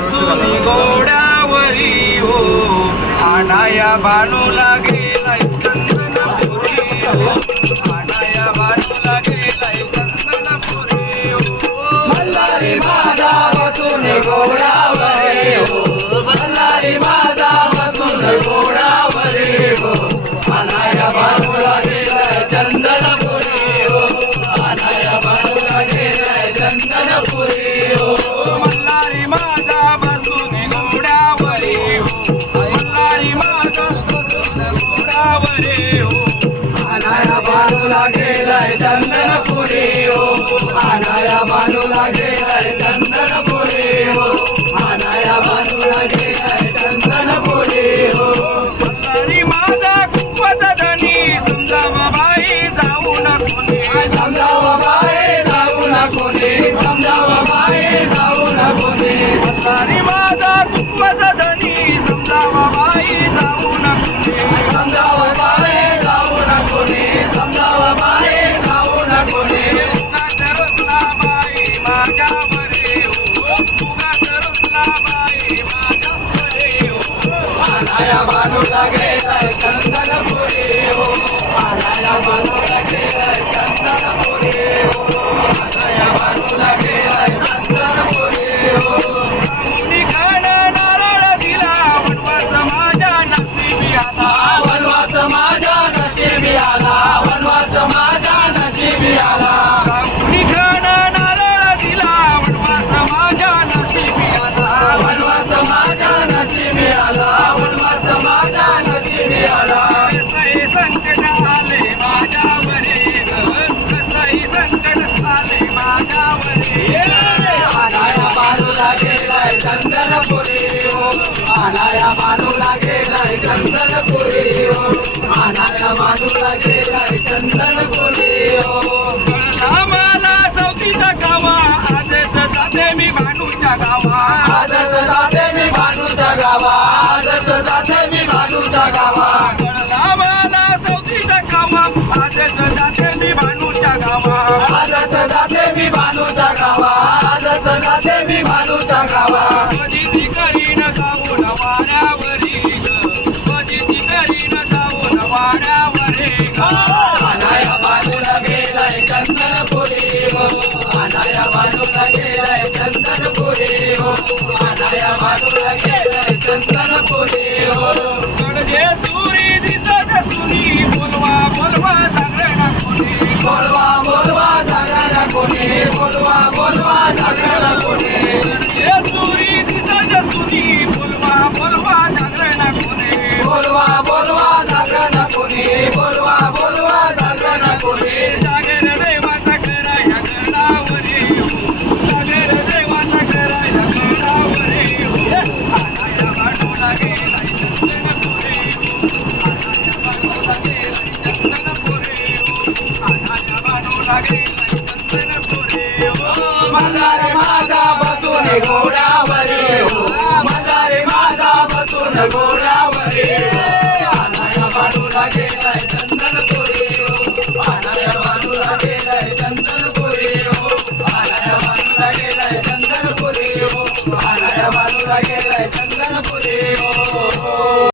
बसून घोड्यावरी हो आणाया बानूला गेलाय चंदनपुरी हो आणाया बानूला गेलाय चंदनपुरी हो मल्हारी माझा बसून घोड्यावरी हो मल्हारी माझा बसून घोड्यावरी हो आणाया बानूला गेलाय चंदनपुरी हो आणाया बानूला गेलाय चंदनपुरी हो मल्हारी माझा बसून घोड्यावरी हो मल्हारी माझा बसून घोड्यावरी हो आणाया बानूला गेलाय चंदनपुरी हो आणाया बानूला गेलाय चंदनपुरी हो आणाया बानूला गेलाय चंदनपुरी हो मल्हारी माझा खूपच धनी समजावा बाई जाऊ नको समजावा बाई जाऊ नको समजावा बाई जाऊ नको मल्हारी माझा खूपच धनी समजावा बाई जाऊ नको समजावा बाई जाऊ नको समजावा बाई जाऊ नको रत्ना बाई माझ्यावरे हो तुगा रत्ना बाई माझ्यावरे हो आणाया बानूला गेलाय चंदनपुरी हो आणाया बानूला गेलाय चंदनपुरी हो आणाया बानूला गेलाय चंदनपुरी हो मुनी खाण नारळ दिला वनवास माझ्या नशिबी आला वनवास माझ्या नशिबी आला वनवास माझ्या नशिबी आला मुनी खाण नारळ दिला वनवास माझ्या नशिबी आला वनवास माझ्या नशिबी आला वनवास माझ्या नशिबी आला कसंही संकट आले माझ्यावरे कसंही संकट आले माझ्यावरे आणाया बानूला गेलाय चंदनपुरी हो आणाया बानूला गेलाय चंदनपुरी हो आणाया बानूला गेलाय चंदनपुरी हो मला चौथीचा गावा आजच जाते मी भांडूच्या गावा आजच जाते मी भानूच्या गावा आजच जाते मी भानूच्या गावा मला चौथीचा गावा आजच जाते मी भांडूच्या गावा आजच जाते मी भानूच्या गावा आजच जाते मी भानूच्या गावा कधीची करीन जाऊन वाड्यावरी कधीची करीन जाऊन वाड्यावरी आणाया बानूला गेलाय चंदनपुरी हो आणाया बानूला गेलाय चंदनपुरी हो आणाया बानूला गेलाय चंदनपुरी हो कडजे तुरी दिसत तुनी बोलवा बोलवा जागरण कोणी बोलवा बोलवा जागरण कोणी बोलवा बोलवा जागरण कोणी कडजे तुरी दिसत तुनी बोलवा बोलवा जागरण कोणी बोलवा बोलवा जागरण कोणी बोलवा बोलवा जागरण कोणी जागर देवाचा कराया गडावरी जागर देवाचा कराया गडावरी आणाया बाटूला गेलाय चंदनपुरी आणाया बाटूला गेलाय चंदनपुरी आणाया बाटूला गेलाय चंदनपुरी